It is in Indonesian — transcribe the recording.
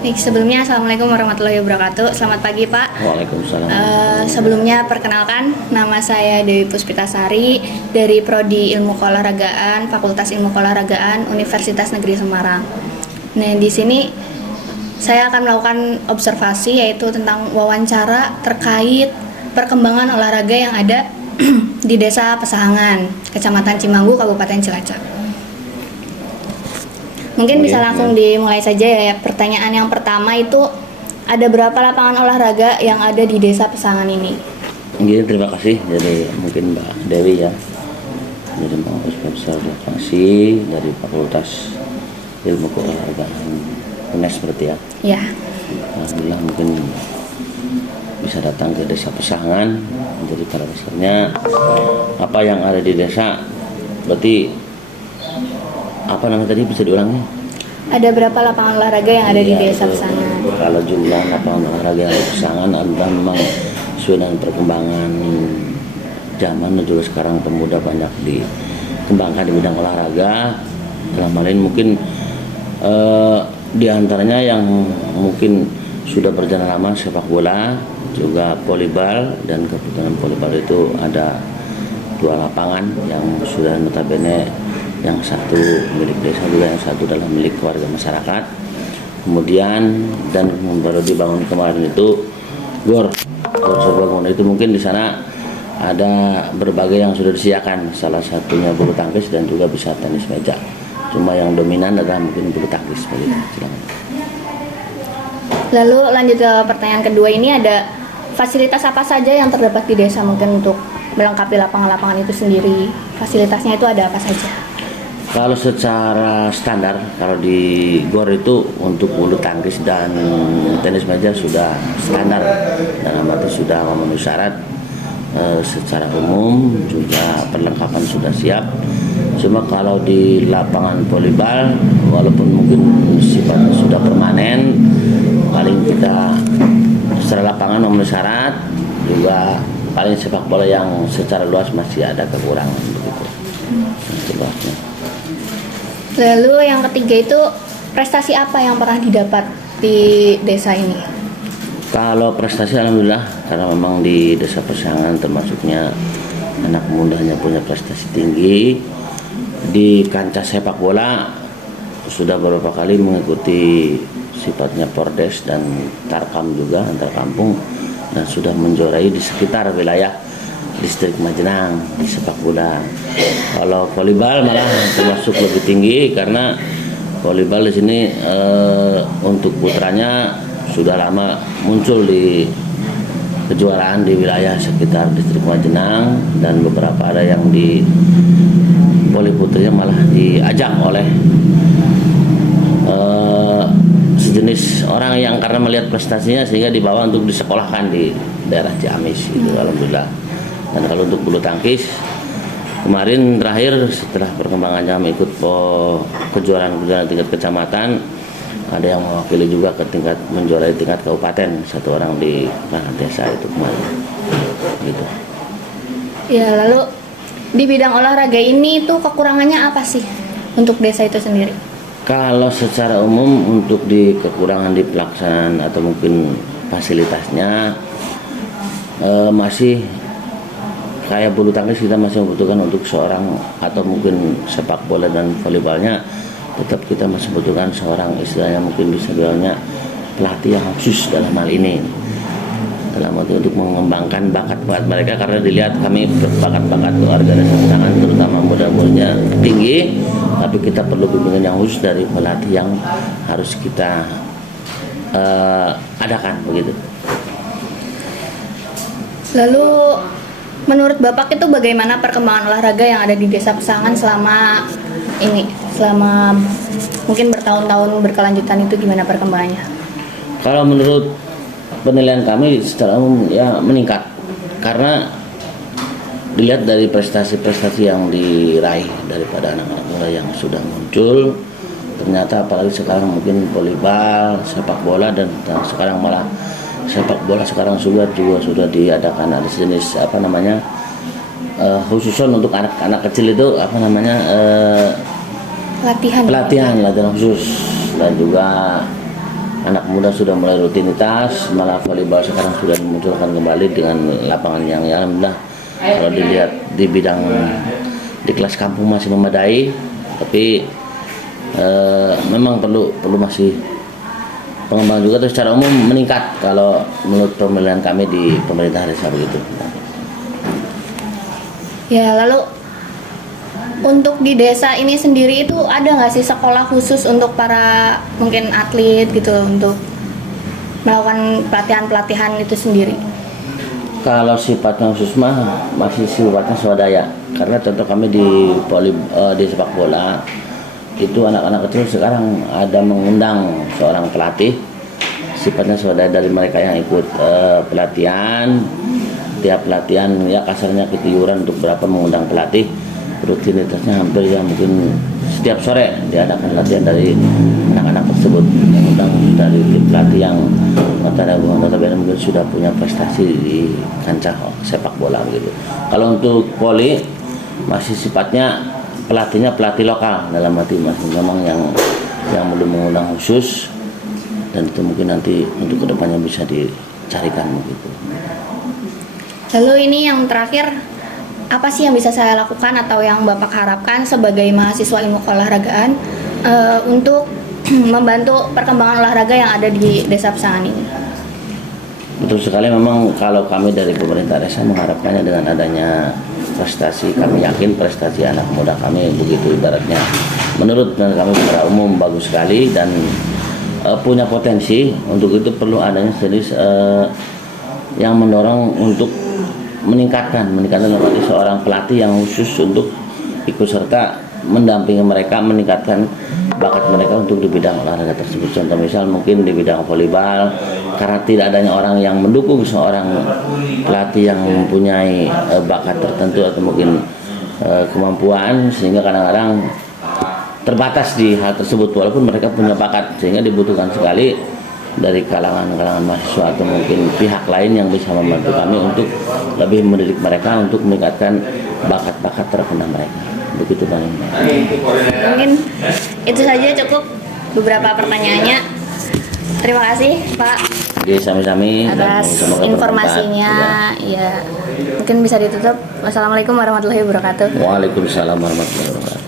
Baik, sebelumnya Assalamualaikum warahmatullahi wabarakatuh. Selamat pagi Pak. Waalaikumsalam. Sebelumnya perkenalkan, nama saya Dewi Puspitasari dari Prodi Ilmu Keolahragaan, Fakultas Ilmu Keolahragaan, Universitas Negeri Semarang. Nah, di sini saya akan melakukan observasi yaitu tentang wawancara terkait perkembangan olahraga yang ada di Desa Pesahangan, Kecamatan Cimanggu, Kabupaten Cilacap. Mungkin bisa langsung dimulai saja ya. Pertanyaan yang pertama itu, ada berapa lapangan olahraga yang ada di Desa Pesahangan ini? Jadi terima kasih dari mungkin Mbak Dewi ya. Jadi terima kasih dari Fakultas Ilmu Keolahragaan UNES berarti ya. Ya. Alhamdulillah mungkin bisa datang ke Desa Pesahangan. Jadi pada dasarnya apa yang ada di desa berarti apa namanya tadi, bisa diulangi? Ada berapa lapangan olahraga yang ada di Desa Pesahangan? Kalau jumlah lapangan olahraga yang ada di Pesahangan adalah memang sesuai dengan perkembangan zaman dan juga sekarang pemuda banyak dikembangkan di bidang olahraga. Dalam hal ini mungkin di antaranya yang mungkin sudah berjalan lama sepak bola, juga volleyball, dan kebetulan volleyball itu ada 2 lapangan yang sudah notabene, yang satu milik desa juga, yang satu adalah milik warga masyarakat. Kemudian dan baru dibangun kemarin itu gor serbaguna itu, mungkin di sana ada berbagai yang sudah disediakan, salah satunya bulu tangkis dan juga bisa tenis meja. Cuma yang dominan adalah mungkin bulu tangkis. Lalu lanjut ke pertanyaan kedua, ini ada fasilitas apa saja yang terdapat di desa mungkin untuk melengkapi lapangan-lapangan itu sendiri? Fasilitasnya itu ada apa saja? Kalau secara standar, kalau di GOR itu untuk bulu tangkis dan tenis meja sudah standar dan amat sudah memenuhi syarat. Secara umum juga perlengkapan sudah siap. Cuma kalau di lapangan volleyball, walaupun mungkin sifatnya sudah permanen, paling kita secara lapangan memenuhi syarat, juga paling sepak bola yang secara luas masih ada kekurangan begitu. Lalu yang ketiga itu, prestasi apa yang pernah didapat di desa ini? Kalau prestasi alhamdulillah, karena memang di Desa Pesahangan termasuknya anak mudanya punya prestasi tinggi di kancah sepak bola, sudah beberapa kali mengikuti sifatnya Pordes dan Tarkam juga antar kampung, dan sudah menjuarai di sekitar wilayah distrik Majenang di sepak bola. Kalau volleyball malah termasuk lebih tinggi, karena volleyball di sini untuk putranya sudah lama muncul di kejuaraan di wilayah sekitar distrik Majenang, dan beberapa ada yang di voli putrinya malah diajak oleh sejenis orang yang karena melihat prestasinya sehingga dibawa untuk disekolahkan di daerah Ciamis itu, alhamdulillah. Dan kalau untuk bulu tangkis, kemarin terakhir setelah perkembangan kami ikut kejuaraan tingkat kecamatan, ada yang mewakili juga ke tingkat menjuarai tingkat kabupaten, satu orang di desa itu kemarin gitu. Ya, lalu di bidang olahraga ini tuh kekurangannya apa sih untuk desa itu sendiri? Kalau secara umum untuk di kekurangan di pelaksanaan atau mungkin fasilitasnya masih kayak bulu tangkis, kita masih membutuhkan untuk seorang, atau mungkin sepak bola dan volleyballnya tetap kita masih membutuhkan seorang, istilahnya mungkin bisa bilangnya pelatih yang khusus dalam hal ini, dalam arti untuk mengembangkan bakat-bakat mereka, karena dilihat kami bakat-bakat keluarga dan pasangan terutama muda-mudanya tinggi, tapi kita perlu bimbingan yang khusus dari pelatih yang harus kita adakan begitu. Lalu menurut Bapak itu bagaimana perkembangan olahraga yang ada di Desa Pesahangan selama ini, selama mungkin bertahun-tahun berkelanjutan, itu gimana perkembangannya? Kalau menurut penilaian kami secara umum ya meningkat, karena dilihat dari prestasi-prestasi yang diraih daripada anak-anak muda yang sudah muncul. Ternyata apalagi sekarang mungkin volleyball, sepak bola, dan sekarang malah sepak bola sekarang juga sudah diadakan ada jenis apa namanya khususon untuk anak-anak kecil itu apa namanya pelatihan khusus, dan juga anak muda sudah mulai rutinitas, malah volleyball sekarang sudah dimunculkan kembali dengan lapangan yang ya alhamdulillah kalau dilihat di bidang di kelas kampung masih memadai, tapi memang perlu masih pengembangan juga, terus secara umum meningkat kalau menurut pemilihan kami di pemerintah desa begitu. Ya, lalu untuk di desa ini sendiri itu ada nggak sih sekolah khusus untuk para mungkin atlet gitu untuk melakukan pelatihan-pelatihan itu sendiri? Kalau sifatnya khusus mah masih sifatnya swadaya, karena contoh kami di di sepak bola itu anak-anak kecil sekarang ada mengundang seorang pelatih, sifatnya swadaya dari mereka yang ikut pelatihan. Tiap pelatihan ya kasarnya kita iuran untuk berapa mengundang pelatih, rutinitasnya hampir ya mungkin setiap sore diadakan latihan dari anak-anak tersebut, mengundang dari tim pelatih yang notabene mungkin sudah punya prestasi di kancah sepak bola gitu. Kalau untuk voli masih sifatnya pelatihnya pelatih lokal, dalam arti masih memang yang belum mengundang khusus, dan itu mungkin nanti untuk kedepannya bisa dicarikan begitu. Lalu ini yang terakhir, apa sih yang bisa saya lakukan atau yang Bapak harapkan sebagai mahasiswa ilmu keolahragaan untuk membantu perkembangan olahraga yang ada di Desa Pesangan ini? Betul sekali, memang kalau kami dari pemerintah desa mengharapkannya dengan adanya prestasi, kami yakin prestasi anak muda kami begitu ibaratnya menurut kami secara umum bagus sekali dan punya potensi. Untuk itu perlu adanya serius yang mendorong untuk meningkatkan dalam arti seorang pelatih yang khusus untuk ikut serta mendampingi mereka, meningkatkan bakat mereka untuk di bidang olahraga tersebut. Contoh misal mungkin di bidang volleyball, karena tidak adanya orang yang mendukung seorang pelatih yang mempunyai bakat tertentu atau mungkin kemampuan, sehingga kadang-kadang terbatas di hal tersebut walaupun mereka punya bakat, sehingga dibutuhkan sekali dari kalangan mahasiswa atau mungkin pihak lain yang bisa membantu kami untuk lebih mendidik mereka untuk meningkatkan bakat-bakat terpendam mereka. Begitu Bang. Mungkin itu saja cukup beberapa pertanyaannya. Terima kasih Pak Oke, sami-sami atas semoga informasinya. Ya, mungkin bisa ditutup. Wassalamualaikum warahmatullahi wabarakatuh. Waalaikumsalam warahmatullahi wabarakatuh.